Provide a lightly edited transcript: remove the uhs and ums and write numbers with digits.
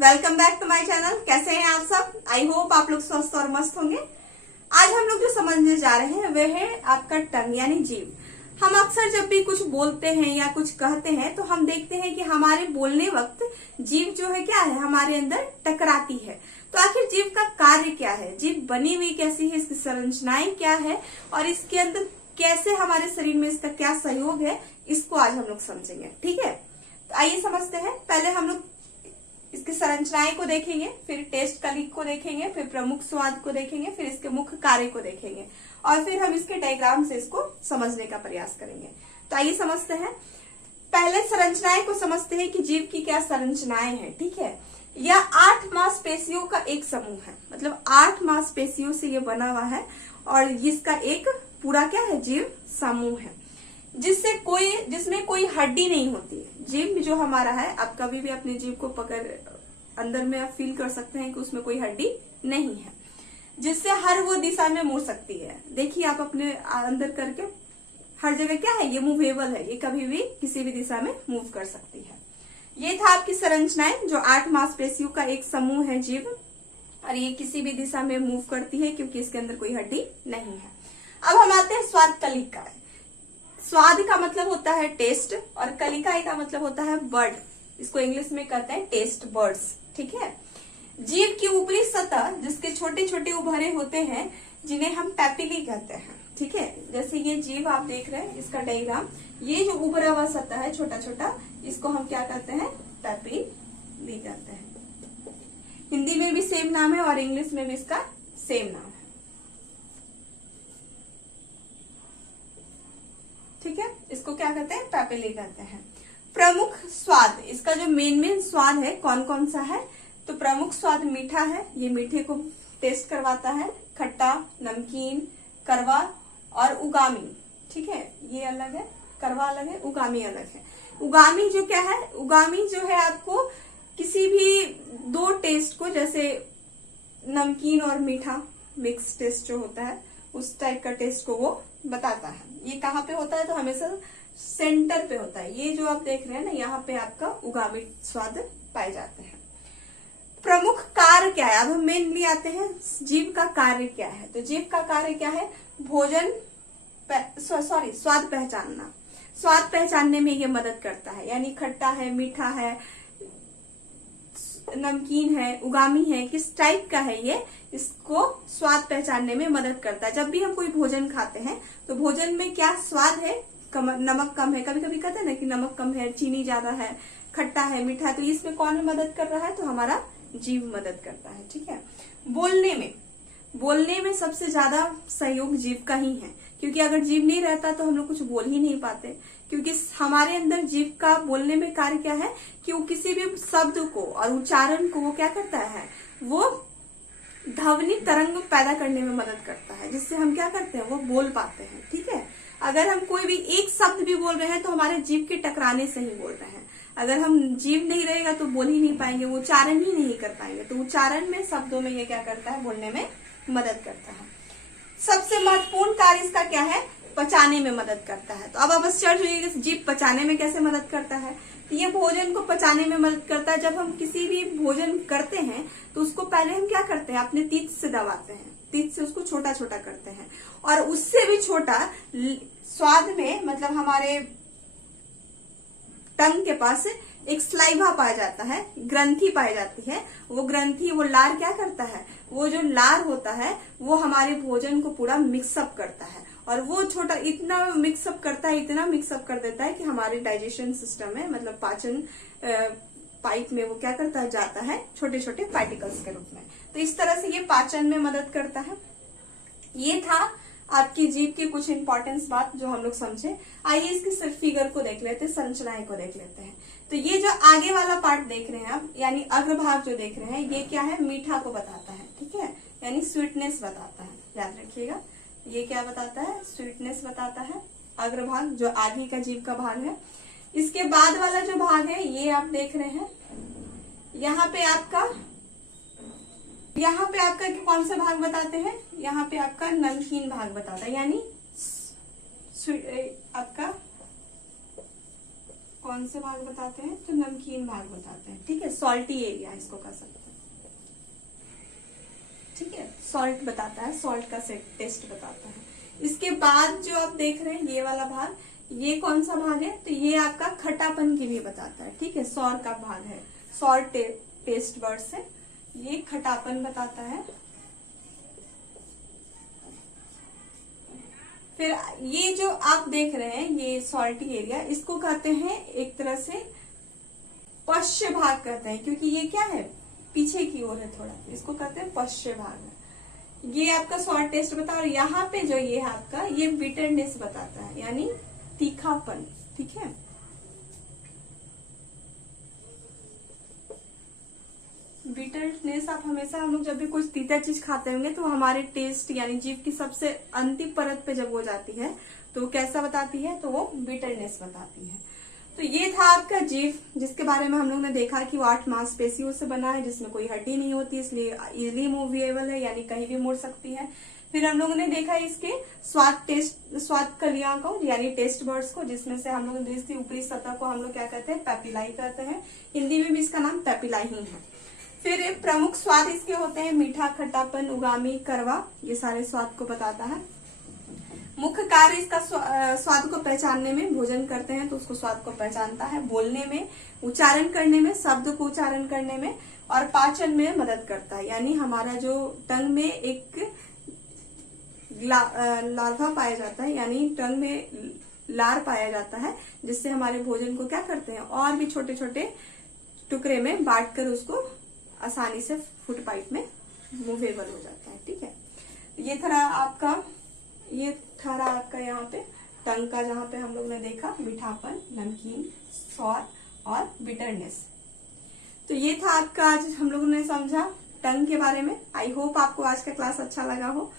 Welcome back to my channel. कैसे हैं आप सब? आई होप आप लोग स्वस्थ और मस्त होंगे। आज हम लोग जो समझने जा रहे हैं वह है आपका टंग यानी जीभ। हम अक्सर जब भी कुछ बोलते हैं या कुछ कहते हैं तो हम देखते हैं कि हमारे बोलने वक्त जीभ जो है क्या है हमारे अंदर टकराती है। तो आखिर जीभ का कार्य क्या है, जीभ बनी हुई कैसी है, इसकी संरचनाएं क्या है और इसके अंदर कैसे हमारे शरीर में इसका क्या सहयोग है, इसको आज हम लोग समझेंगे। ठीक है, तो आइए समझते हैं। पहले हम लोग इसकी संरचनाएं को देखेंगे, फिर टेस्ट कलिक को देखेंगे, फिर प्रमुख स्वाद को देखेंगे, फिर इसके मुख्य कार्य को देखेंगे और फिर हम इसके डायग्राम से इसको समझने का प्रयास करेंगे। तो आइए समझते हैं। पहले संरचनाएं को समझते हैं कि जीभ की क्या संरचनाएं हैं। ठीक है, यह 8 मांसपेशियों का एक समूह है, मतलब 8 मांसपेशियों से ये बना हुआ है और इसका एक पूरा क्या है, जीभ समूह है जिसमें कोई हड्डी नहीं होती है। जीभ जो हमारा है, आप कभी भी अपनी जीभ को पकड़ अंदर में आप फील कर सकते हैं कि उसमें कोई हड्डी नहीं है, जिससे हर वो दिशा में मुड़ सकती है। देखिए आप अपने अंदर करके हर जगह क्या है, ये मूवेबल है, ये कभी भी किसी भी दिशा में मूव कर सकती है। ये था आपकी संरचनाएं जो 8 मांसपेशियों का एक समूह है जीभ, और ये किसी भी दिशा में मूव करती है क्योंकि इसके अंदर कोई हड्डी नहीं है। अब हम आते हैं स्वाद कलिका। स्वाद का मतलब होता है टेस्ट और कलिकाएं का मतलब होता है बर्ड। इसको इंग्लिश में कहते हैं टेस्ट बर्ड्स। ठीक है, जीभ की ऊपरी सतह जिसके छोटे छोटे उभरे होते हैं जिन्हें हम पैपिली कहते हैं। ठीक है, जैसे ये जीभ आप देख रहे हैं, इसका डायग्राम, ये जो उभरा हुआ सतह है छोटा छोटा, इसको हम क्या कहते हैं, पैपिली कहते हैं। हिंदी में भी सेम नाम है और इंग्लिश में भी इसका सेम नाम है। ठीक है, इसको क्या कहते हैं, पैपिली कहते हैं। प्रमुख स्वाद, इसका जो मेन स्वाद है कौन कौन सा है, तो प्रमुख स्वाद मीठा है, ये मीठे को टेस्ट करवाता है, खट्टा, नमकीन, करवा और उगामी। ठीक है, ये अलग है, करवा अलग है, उगामी अलग है। उगामी जो क्या है, उगामी जो है आपको किसी भी दो टेस्ट को, जैसे नमकीन और मीठा मिक्स टेस्ट जो होता है उस टाइप का टेस्ट को वो बताता है। ये कहाँ पे होता है, तो हमेशा सेंटर पे होता है। ये जो आप देख रहे हैं ना, यहाँ पे आपका उगामी स्वाद पाए जाते हैं। प्रमुख कार्य क्या है, अब हम मेनली आते हैं जीभ का कार्य क्या है। तो जीभ का कार्य क्या है, भोजन स्वाद पहचानना। स्वाद पहचानने में ये मदद करता है, यानी खट्टा है, मीठा है, नमकीन है, उगामी है, किस टाइप का है ये, इसको स्वाद पहचानने में मदद करता है। जब भी हम कोई भोजन खाते हैं तो भोजन में क्या स्वाद है, नमक कम है, कभी कभी कहते हैं ना कि नमक कम है, चीनी ज्यादा है, खट्टा है, मीठा है, तो इसमें कौन मदद कर रहा है, तो हमारा जीभ मदद करता है। ठीक है, बोलने में सबसे ज्यादा सहयोग जीभ का ही है, क्योंकि अगर जीभ नहीं रहता तो हम लोग कुछ बोल ही नहीं पाते, क्योंकि हमारे अंदर जीभ का बोलने में कार्य क्या है कि वो किसी भी शब्द को और उच्चारण को वो क्या करता है, वो ध्वनि तरंग पैदा करने में मदद करता है, जिससे हम क्या करते हैं, वो बोल पाते हैं। ठीक है, अगर हम कोई भी एक शब्द भी बोल रहे हैं तो हमारे जीभ के टकराने से ही बोल रहे हैं। अगर हम जीभ नहीं रहेगा तो बोल ही नहीं पाएंगे, वो उच्चारण ही नहीं कर पाएंगे। तो उच्चारण में, शब्दों में ये क्या करता है, बोलने में मदद करता है। सबसे महत्वपूर्ण कार्य इसका क्या है, पचाने में मदद करता है। तो अब अवश्य जीभ पचाने में कैसे मदद करता है, तो ये भोजन को पचाने में मदद करता है। जब हम किसी भी भोजन करते हैं तो उसको पहले हम क्या करते हैं, अपने तीत से दबाते हैं, तीत से उसको छोटा छोटा करते हैं, और उससे भी छोटा स्वाद में, मतलब हमारे टंग के पास एक स्लाइवा पाया जाता है, ग्रंथि पाई जाती है। वो ग्रंथि, वो लार क्या करता है, वो जो लार होता है वो हमारे भोजन को पूरा मिक्सअप करता है, और वो छोटा इतना मिक्सअप करता है, इतना मिक्सअप कर देता है कि हमारे डाइजेशन सिस्टम में, मतलब पाचन पाइप में वो क्या करता है, जाता है छोटे छोटे पार्टिकल्स के रूप में। तो इस तरह से ये पाचन में मदद करता है। ये था आपकी जीभ की कुछ इंपॉर्टेंस बात जो हम लोग समझे। आइए इसकी सिर्फ फिगर को देख लेते हैं, संरचनाएं को देख लेते हैं। तो ये जो आगे वाला पार्ट देख रहे हैं आप, यानी अग्रभाग जो देख रहे हैं, ये क्या है, मीठा को बताता है। ठीक है, यानी स्वीटनेस बताता है, याद रखिएगा। ये क्या बताता है, स्वीटनेस बताता है, अग्रभाग जो आगे का जीभ का भाग है। इसके बाद वाला जो भाग है ये आप देख रहे हैं, यहाँ पे आपका कौन सा भाग बताते हैं, यहाँ पे आपका नमकीन भाग बताता है, यानी आपका कौन से भाग बताते हैं, तो नमकीन भाग बताते हैं। ठीक है, सॉल्टी एरिया इसको कह ठीक है, सॉल्ट बताता है, सॉल्ट का टेस्ट बताता है। इसके बाद जो आप देख रहे हैं ये वाला भाग, ये कौन सा भाग है, तो ये आपका खट्टापन की भी बताता है। ठीक है, सॉर का भाग है, सॉर टेस्ट बर्ड से ये खट्टापन बताता है। फिर ये जो आप देख रहे हैं ये सॉल्टी एरिया, इसको कहते हैं एक तरह से पश्च भाग कहते हैं, क्योंकि ये क्या है, पीछे की ओर है थोड़ा, इसको कहते हैं पश्च भाग। ये आपका सॉल्ट टेस्ट बता, और यहाँ पे जो ये है आपका, ये बिटरनेस बताता है, यानी तीखापन। ठीक है, बिटरनेस आप हमेशा, हम लोग जब भी कुछ तीता चीज खाते होंगे तो हमारे टेस्ट यानी जीभ की सबसे अंतिम परत पे जब वो जाती है तो कैसा बताती है, तो वो बिटरनेस बताती है। तो ये था आपका जीभ, जिसके बारे में हम लोग ने देखा कि वो 8 मांसपेशियों से बना है, जिसमें कोई हड्डी नहीं होती, इसलिए इजिली मूवेबल है, यानी कहीं भी मुड़ सकती है। फिर हम लोगों ने देखा इसके स्वाद कलियां को, यानी टेस्ट बर्ड्स को, जिसमें से हम लोग इसकी ऊपरी सतह को हम लोग क्या कहते हैं, पेपिलाई कहते हैं। हिंदी में भी इसका नाम पेपिलाई ही है। फिर प्रमुख स्वाद इसके होते हैं मीठा, खट्टापन, उगामी, करवा, ये सारे स्वाद को बताता है। मुख्य कार्य इसका स्वाद को पहचानने में, भोजन करते हैं तो उसको स्वाद को पहचानता है, बोलने में, उच्चारण करने में, शब्द को उच्चारण करने में, और पाचन में मदद करता है। यानी हमारा जो टंग में एक लार्वा पाया जाता है, यानी टंग में लार पाया जाता है, जिससे हमारे भोजन को क्या करते हैं, और भी छोटे छोटे टुकड़े में बांट कर उसको आसानी से फूड पाइप में मूवेबल हो जाता है। ठीक है, ये था आपका यहाँ पे टंग का, जहाँ पे हम लोग ने देखा मीठापन, नमकीन, स्वाद और बिटरनेस। तो ये था आपका, आज हम लोगों ने समझा टंग के बारे में। आई होप आपको आज का क्लास अच्छा लगा हो।